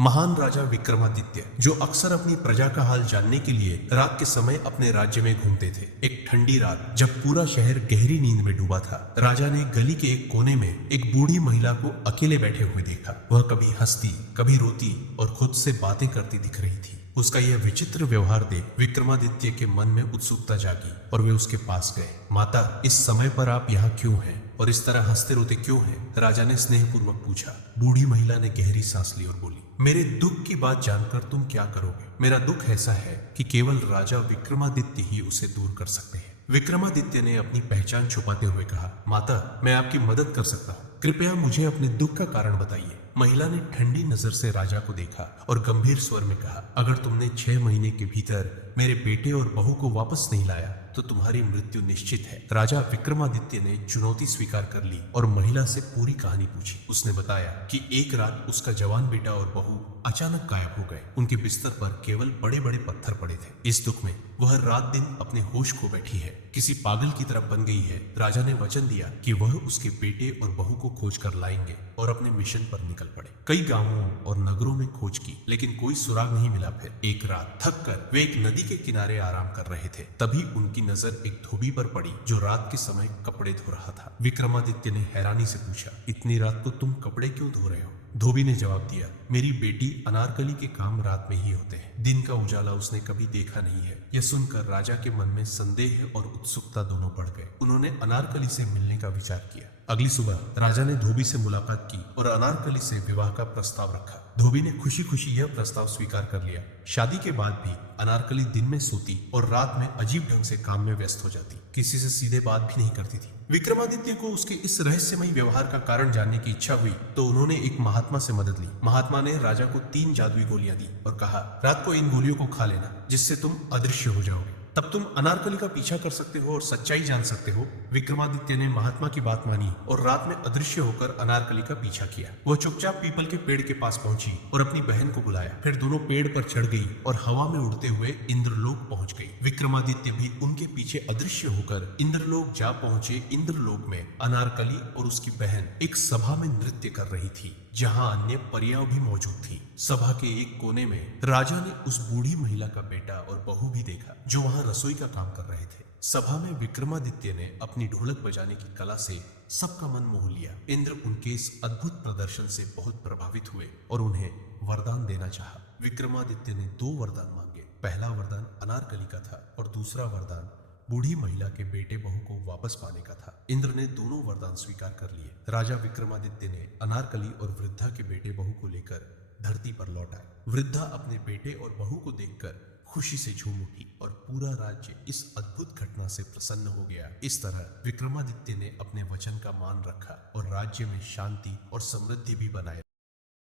महान राजा विक्रमादित्य, जो अक्सर अपनी प्रजा का हाल जानने के लिए रात के समय अपने राज्य में घूमते थे। एक ठंडी रात जब पूरा शहर गहरी नींद में डूबा था, राजा ने गली के एक कोने में एक बूढ़ी महिला को अकेले बैठे हुए देखा। वह कभी हंसती, कभी रोती और खुद से बातें करती दिख रही थी। उसका यह विचित्र व्यवहार देख विक्रमादित्य के मन में उत्सुकता जागी और वे उसके पास गए। माता, इस समय पर आप यहाँ क्यों हैं और इस तरह हंसते रोते क्यों हैं? राजा ने स्नेहपूर्वक पूछा। बूढ़ी महिला ने गहरी सांस ली और बोली, मेरे दुख की बात जानकर तुम क्या करोगे? मेरा दुख ऐसा है कि केवल राजा विक्रमादित्य ही उसे दूर कर सकते हैं। विक्रमादित्य ने अपनी पहचान छुपाते हुए कहा, माता, मैं आपकी मदद कर सकता हूँ, कृपया मुझे अपने दुख का कारण बताइए। महिला ने ठंडी नजर से राजा को देखा और गंभीर स्वर में कहा, अगर तुमने 6 महीने के भीतर मेरे बेटे और बहू को वापस नहीं लाया तो तुम्हारी मृत्यु निश्चित है। राजा विक्रमादित्य ने चुनौती स्वीकार कर ली और महिला से पूरी कहानी पूछी। उसने बताया कि एक रात उसका जवान बेटा और बहू अचानक गायब हो गए। उनके बिस्तर पर केवल बड़े बड़े पत्थर पड़े थे। इस दुख में वह रात दिन अपने होश खो बैठी है, किसी पागल की तरफ बन गई है। राजा ने वचन दिया कि वह उसके बेटे और बहू को खोज कर लाएंगे और अपने मिशन पर निकल पड़े। कई गांवों और नगरों में खोज की, लेकिन कोई सुराग नहीं मिला। फिर एक रात थक कर वे एक नदी के किनारे आराम कर रहे थे। तभी उनकी नजर एक धोबी पर पड़ी जो रात के समय कपड़े धो रहा था। विक्रमादित्य ने हैरानी से पूछा, इतनी रात को तुम कपड़े क्यों धो रहे हो? धोबी ने जवाब दिया, मेरी बेटी अनारकली के काम रात में ही होते हैं, दिन का उजाला उसने कभी देखा नहीं है। यह सुनकर राजा के मन में संदेह और उत्सुकता दोनों बढ़ गए। उन्होंने अनारकली से मिलने का विचार किया। अगली सुबह राजा ने धोबी से मुलाकात की और अनारकली से विवाह का प्रस्ताव रखा। धोबी ने खुशी खुशी यह प्रस्ताव स्वीकार कर लिया। शादी के बाद भी अनारकली दिन में सोती और रात में अजीब ढंग से काम में व्यस्त हो जाती, किसी से सीधे बात भी नहीं करती थी। विक्रमादित्य को उसके इस रहस्यमयी व्यवहार का कारण जानने की इच्छा हुई तो उन्होंने एक महात्मा से मदद ली। महात्मा ने राजा को 3 जादुई गोलियां दी और कहा, रात को इन गोलियों को खा लेना, जिससे तुम अदृश्य हो जाओगे। तब तुम अनारकली का पीछा कर सकते हो और सच्चाई जान सकते हो। विक्रमादित्य ने महात्मा की बात मानी और रात में अदृश्य होकर अनारकली का पीछा किया। वह चुपचाप पीपल के पेड़ के पास पहुंची और अपनी बहन को बुलाया। फिर दोनों पेड़ पर चढ़ गई और हवा में उड़ते हुए इंद्रलोक पहुंच गई। विक्रमादित्य भी उनके पीछे अदृश्य होकर इंद्रलोक जा पहुंचे। इंद्रलोक में अनारकली और उसकी बहन एक सभा में नृत्य कर रही थी, जहां अन्य परियां भी मौजूद थी। सभा के एक कोने में राजा ने उस बूढ़ी महिला का बेटा और बहू भी देखा, जो वहां रसोई का काम कर रहे थे। सभा में विक्रमादित्य ने अपनी ढोलक बजाने की कला से सबका मन मोह लिया। इंद्र उनके इस अद्भुत प्रदर्शन से बहुत प्रभावित हुए और उन्हें वरदान देना चाहा। विक्रमादित्य ने 2 वरदान मांगे। पहला वरदान अनारकली का था और दूसरा वरदान बूढ़ी महिला के बेटे बहू को वापस पाने का था। इंद्र ने दोनों वरदान स्वीकार कर लिए। राजा विक्रमादित्य ने अनारकली और वृद्धा के बेटे बहू को लेकर धरती पर लौट आए। वृद्धा अपने बेटे और बहू को देखकर खुशी से झूम उठी और पूरा राज्य इस अद्भुत घटना से प्रसन्न हो गया। इस तरह विक्रमादित्य ने अपने वचन का मान रखा और राज्य में शांति और समृद्धि भी बनाए।